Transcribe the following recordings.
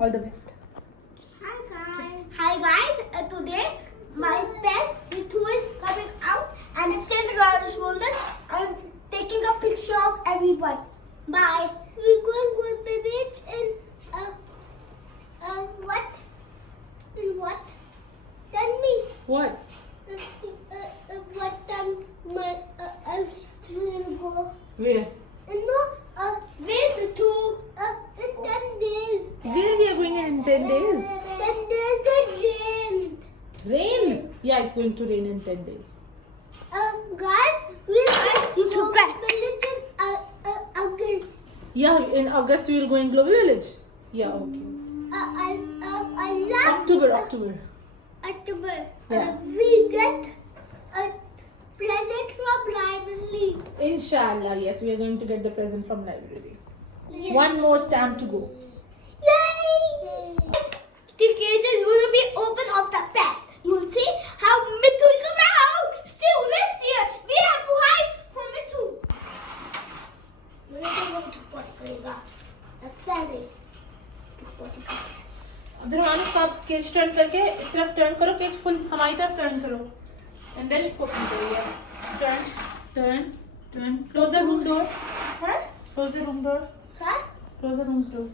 All the best. Hi guys. Today my pet Ritu is coming out and it's sitting on his shoulders and taking a picture of everyone. Bye. We're going with the beach in what? In what? Tell me. What? What time we'll go? Where? No, where to? In 10 days. Where we are going in 10 days? 10 days it rained. Rain? Yeah, it's going to rain in 10 days. Guys, we're going to village in August. Yeah, in August we will go in Global Village. Yeah, okay. I love October. October. Yeah. We get a present from library. Inshallah, yes, we are going to get the present from library. Yeah. One more stamp to go. Yay! The cage is going to be open of the pet. You'll see how Mithu will come out. Soon next year, we have to hide for Mithu. मेरे को बहुत potty करेगा. लगता है potty करेगा. अब्दुलरहमान साहब cage turn करके इस तरफ टर्न करो, केज फुल हमारी तरफ टर्न करो एंड देन इसको ओपन करो. Yes, turn close the room door. Huh? Close the room door. Huh? Close the room door.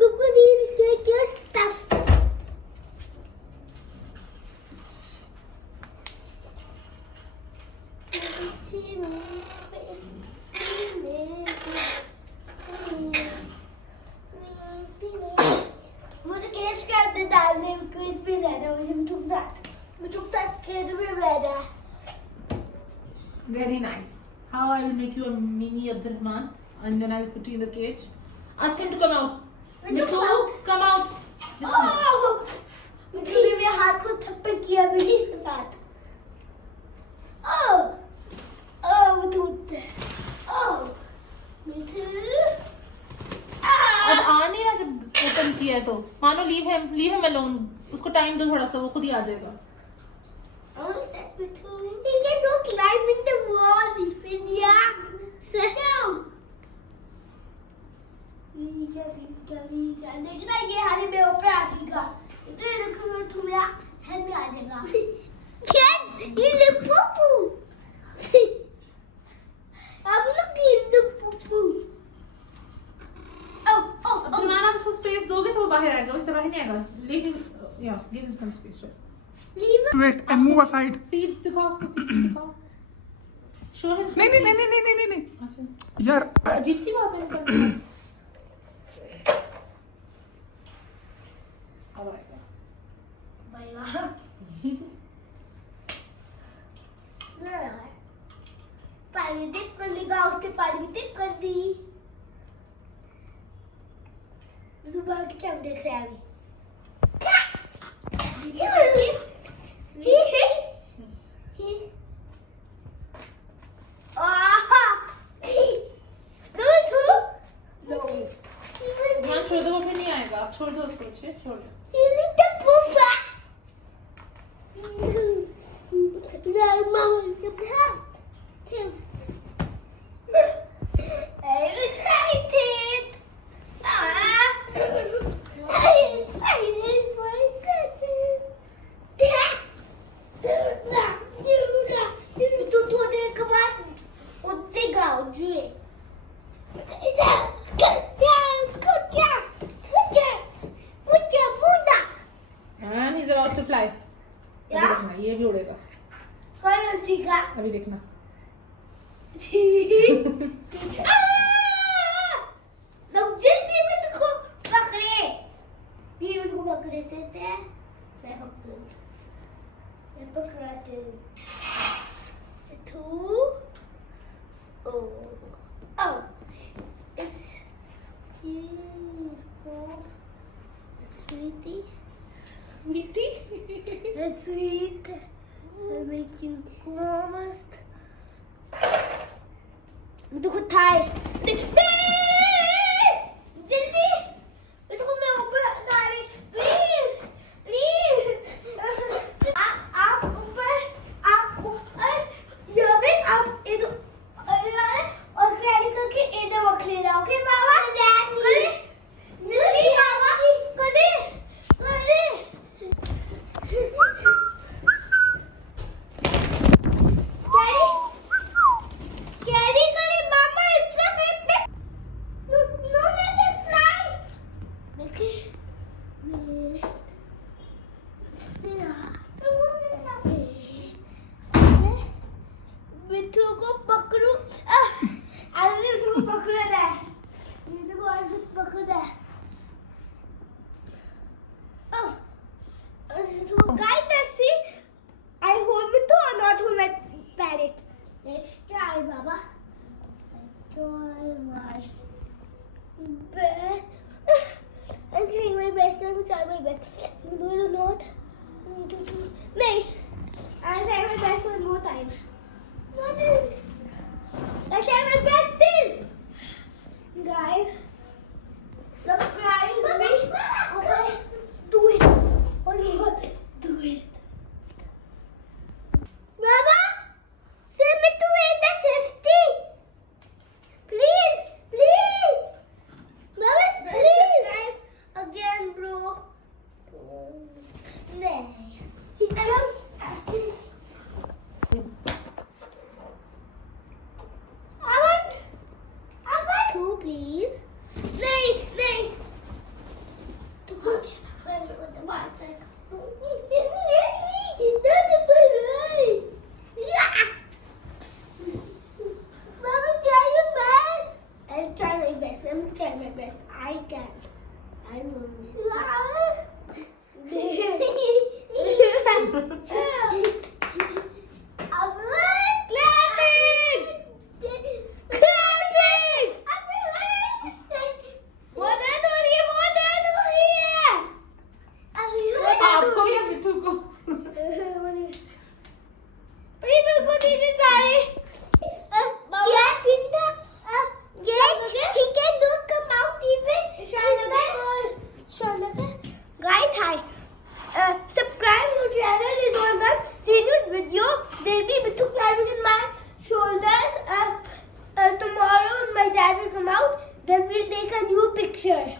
Because he will get your stuff. मुझे केस के अंदर डालने केस भी रहना मुझे मिठुक साथ केस भी रहना. Very nice. How I will make you a mini Abdurrahman and then I will put you in the cage. Ask him to come out. Mithu, come out. Listen. मिठू ने मेरे हाथ को थप्पड़ किया मेरे साथ. मिठू. अब आ नहीं रहा जब ओपन किया है तो मानो लीव हिम अलोन. उसको टाइम दो थोड़ा सा, वो खुद ही आ जाएगा. Oh, that's Mithu. He can go climbing the wall, yeah. Sit down. देखना ये हारे में ऊपर आएगा. इधर देखो मैं तुम्हारा हेड में आ जाएगा. Yes, ये ले पप्पू. अब लोग गिर दो पप्पू. अब्दुलरहमान आप उसको स्पेस दोगे तो वो बाहर आएगा, उससे बाहर नहीं आएगा. लेकिन या give him some space. Wait and move aside. Seeds दिखाओ, उसको सीड्स दिखाओ. Show him. नहीं. अच्छा यार अजीब सी बात है इनका. अब आएगा. पानी टिप कर लेगा, उससे पानी टिप कर दी. दोबारा क्या देख रहे हैं अभी? छोड़ दो, वो फिर नहीं आएगा. आप छोड़ दो उसको. अच्छे छोड़ दो. And he's about to fly. Yeah? अभी देखना, ये भी उड़ेगा. अभी देखना. लोग जल्दी में तुमको पकड़े. ये उसको पकड़े से थे. मैं पकड़ाते हूँ. It's sweetie. That's sweet. I'll make you almost. तो खुद था जल्दी इसको मैं ऊपर डाली. प्लीज आप ऊपर यहाँ पे आप इधर और ग्रैनी करके इधर वक्त ले जाओ. Okay Baba. I'm going आपको या मिठू को? Guys, hi. Subscribe to channel is all done. See new video. There will be Mithu climbing in my shoulders. Tomorrow my dad will come out. Then we'll take a new picture.